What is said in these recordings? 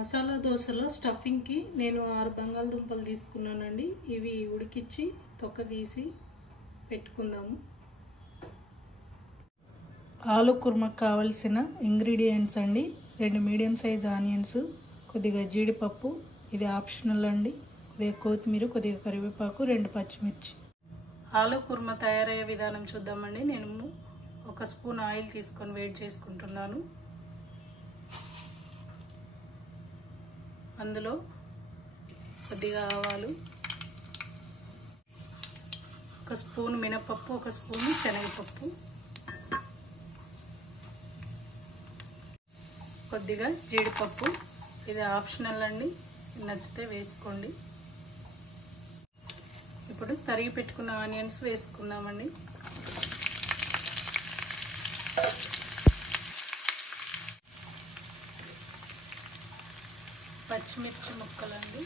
మసాలా దోశలో స్టఫింగ్కి నేను 6 బంగాళదుంపలు తీసుకున్నానండి. ఇవి ఉడికించి తొక్క తీసి పెట్టుకుందాము. ఆలు కుర్మకు కావాల్సిన ఇంగ్రీడియంట్స్ అండి: 2 మీడియం సైజ్ ఆనియన్స్, కొద్దిగా జీడిపప్పు, ఇది ఆప్షనల్ అండి, కొద్దిగా కొత్తిమీర, కొద్దిగా కరివేపాకు, 2 పచ్చిమిర్చి. ఆలు కుర్మ తయారయ్యే విధానం చూద్దామండి. నేను 1 స్పూన్ ఆయిల్ తీసుకొని వేడి చేసుకుంటున్నాను. అందులో కొద్దిగా ఆవాలు, 1 స్పూన్ మినపప్పు, 1 స్పూన్ శనగపప్పు, కొద్దిగా జీడిపప్పు, ఇది ఆప్షనల్ అండి, నచ్చితే వేసుకోండి. ఇప్పుడు తరిగి పెట్టుకున్న ఆనియన్స్ వేసుకుందామండి. పచ్చిమిర్చి ముక్కలండి,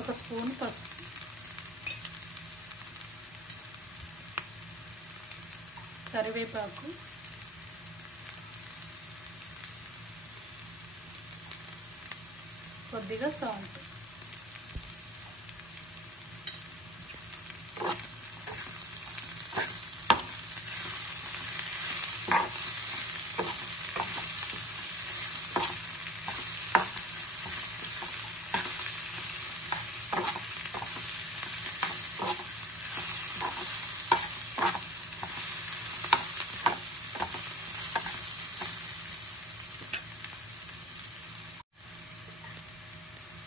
ఒక స్పూన్ పసుపు, కరివేపాకు, కొద్దిగా సాల్ట్,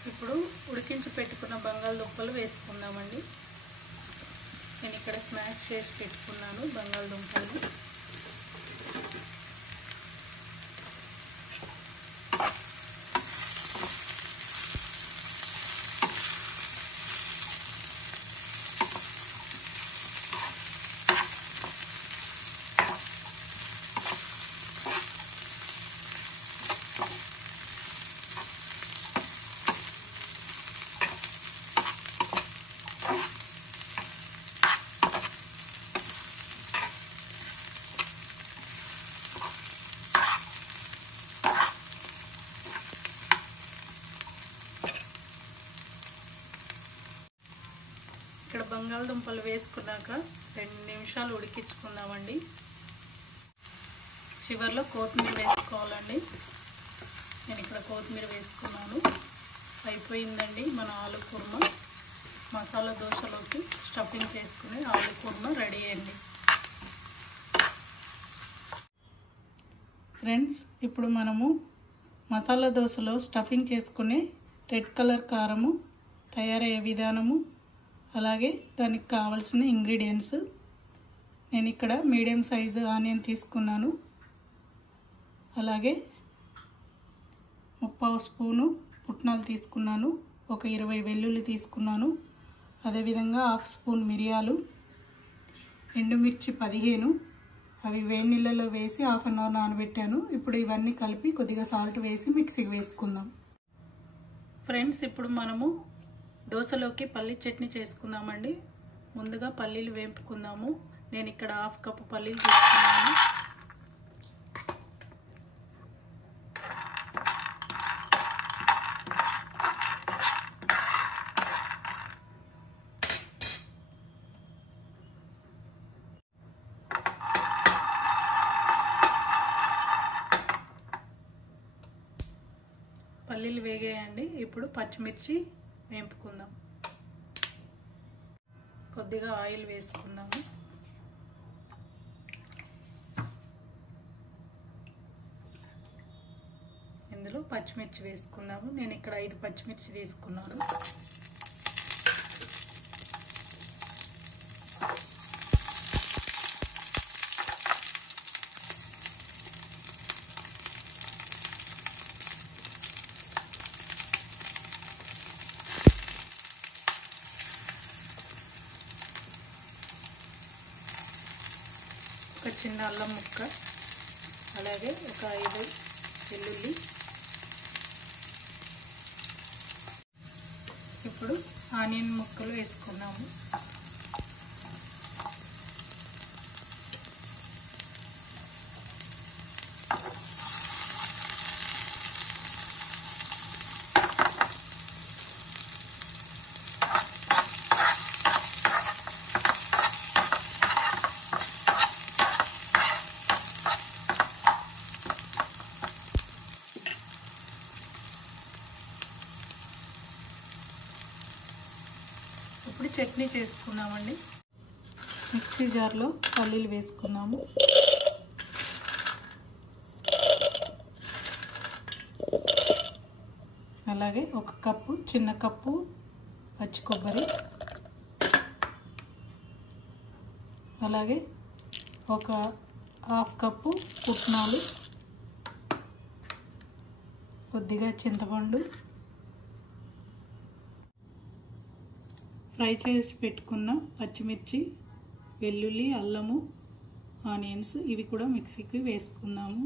ఇప్పుడు ఉడికించి పెట్టుకున్న బంగాళదుంపలు వేసుకుందామండి. నేను ఇక్కడ స్మాష్ చేసి పెట్టుకున్నాను బంగాళదుంపలు. ఇక్కడ బంగాళదుంపలు వేసుకున్నాక 2 నిమిషాలు ఉడికించుకుందామండి. చివరిలో కొత్తిమీర వేసుకోవాలండి. నేను ఇక్కడ కొత్తిమీర వేసుకున్నాను. అయిపోయిందండి మన ఆలు కుర్మ. మసాలా దోశలోకి స్టఫింగ్ చేసుకుని ఆలు కుర్మ రెడీ అయింది. ఫ్రెండ్స్, ఇప్పుడు మనము మసాలా దోశలో స్టఫింగ్ చేసుకునే రెడ్ కలర్ కారము తయారయ్యే విధానము, అలాగే దానికి కావాల్సిన ఇంగ్రీడియంట్స్. నేను ఇక్కడ మీడియం సైజు ఆనియన్ తీసుకున్నాను, అలాగే 3/4 స్పూను పుట్నాలు తీసుకున్నాను, ఒక 20 వెల్లుల్లి తీసుకున్నాను, అదేవిధంగా 1/2 స్పూన్ మిరియాలు, ఎండుమిర్చి 15, అవి వేడి నీళ్ళలో వేసి 1/2 అవర్ నానబెట్టాను. ఇప్పుడు ఇవన్నీ కలిపి కొద్దిగా సాల్ట్ వేసి మిక్సీకి వేసుకుందాం. ఫ్రెండ్స్, ఇప్పుడు మనము దోశలోకి పల్లీ చట్నీ చేసుకుందామండి. ముందుగా పల్లీలు వేపుకుందాము. నేను ఇక్కడ 1/2 కప్పు పల్లీలు తీసుకున్నాను. పల్లీలు వేగాయండి. ఇప్పుడు పచ్చిమిర్చి వేపుకుందాం. కొద్దిగా ఆయిల్ వేసుకుందాము. ఇందులో పచ్చిమిర్చి వేసుకుందాము. నేను ఇక్కడ 5 పచ్చిమిర్చి తీసుకున్నాను. ఒక చిన్న అల్లం ముక్క, అలాగే ఒక 5 వెల్లుల్లి. ఇప్పుడు ఆనియన్ ముక్కలు వేసుకున్నాము. ఇప్పుడు చట్నీ చేసుకున్నామండి. మిక్సీ జార్లో పల్లీలు వేసుకున్నాము. అలాగే ఒక కప్పు, చిన్న కప్పు పచ్చి కొబ్బరి, అలాగే ఒక హాఫ్ కప్పు పుట్నాలు, కొద్దిగా చింతపండు, ఫ్రై చేసి పెట్టుకున్న పచ్చిమిర్చి, వెల్లుల్లి, అల్లము, ఆనియన్స్ ఇవి కూడా మిక్సీకి వేసుకున్నాము.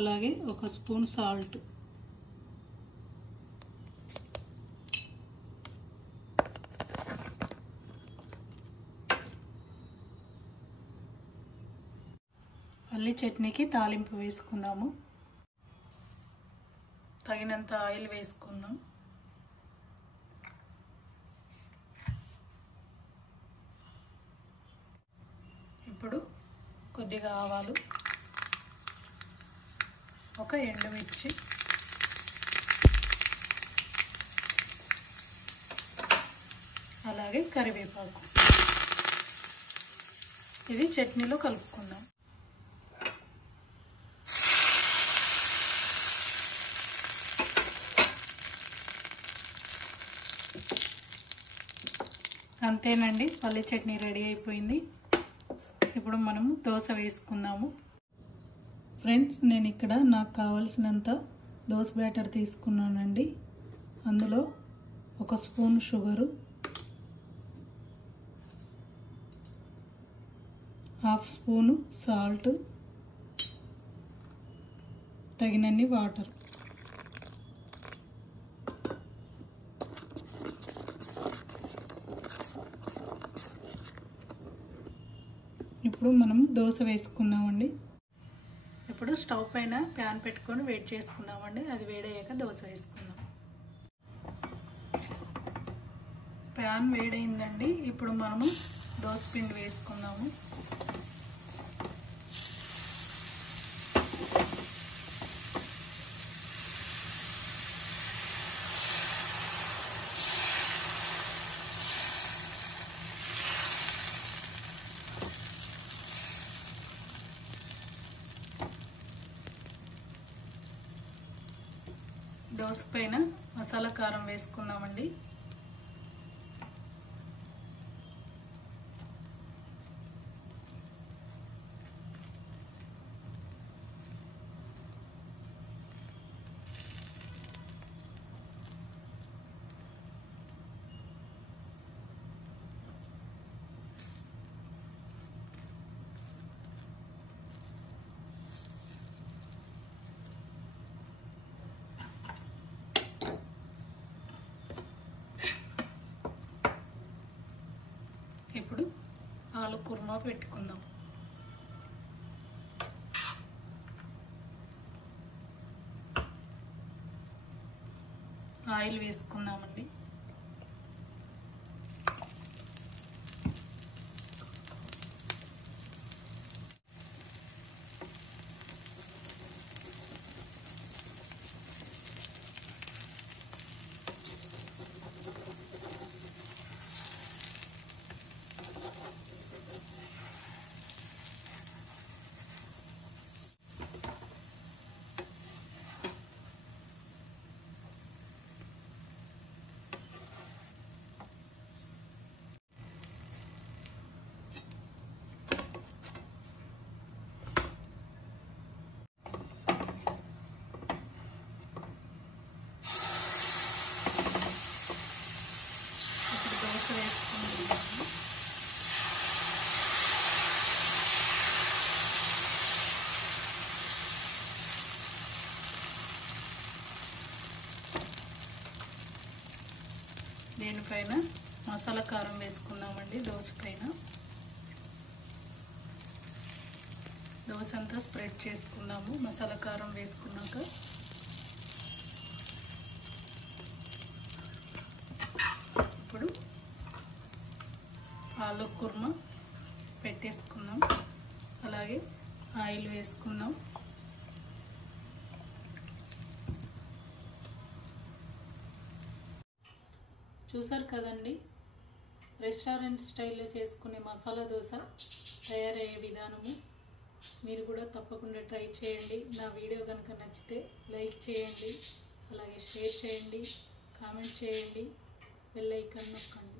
అలాగే ఒక స్పూన్ సాల్ట్. పల్లి చట్నీకి తాలింపు వేసుకుందాము. తగినంత ఆయిల్ వేసుకుందాం. ఇప్పుడు కొద్దిగా ఆవాలు, ఒక ఎండుమిర్చి, అలాగే కరివేపాకు. ఇది చట్నీలో కలుపుకుందాం. అంతేనండి, పల్లి చట్నీ రెడీ అయిపోయింది. ఇప్పుడు మనము దోశ వేసుకుందాము. ఫ్రెండ్స్, నేను ఇక్కడ నాకు కావలసినంత దోశ బ్యాటర్ తీసుకున్నానండి. అందులో ఒక spoon sugar, half spoon salt, తగినన్ని వాటర్. ఇప్పుడు మనం దోశ వేసుకుందామండి. ఇప్పుడు స్టవ్ పైన ప్యాన్ పెట్టుకొని వేడి చేసుకుందామండి. అది వేడయ్యాక దోశ వేసుకుందాం. ప్యాన్ వేడైందండి. ఇప్పుడు మనము దోశ పిండి వేసుకుందాము. దోశ పైన మసాలా కారం వేసుకుందామండి. ఇప్పుడు ఆలు కుర్మా పెట్టుకుందాం. ఆయిల్ వేసుకుందామండి. పైన మసాలా కారం వేసుకున్నామండి. దోశ పైన దోశ అంతా స్ప్రెడ్ చేసుకున్నాము మసాలా కారం వేసుకున్నాక. ఇప్పుడు ఆలు కుర్మా పెట్టేసుకున్నాం. అలాగే ఆయిల్ వేసుకున్నాం. చూసారు కదండి, రెస్టారెంట్ స్టైల్లో చేసుకునే మసాలా దోశ తయారయ్యే విధానము. మీరు కూడా తప్పకుండా ట్రై చేయండి. నా వీడియో కనుక నచ్చితే లైక్ చేయండి, అలాగే షేర్ చేయండి, కామెంట్ చేయండి, బెల్ ఐకాన్ నొక్కండి.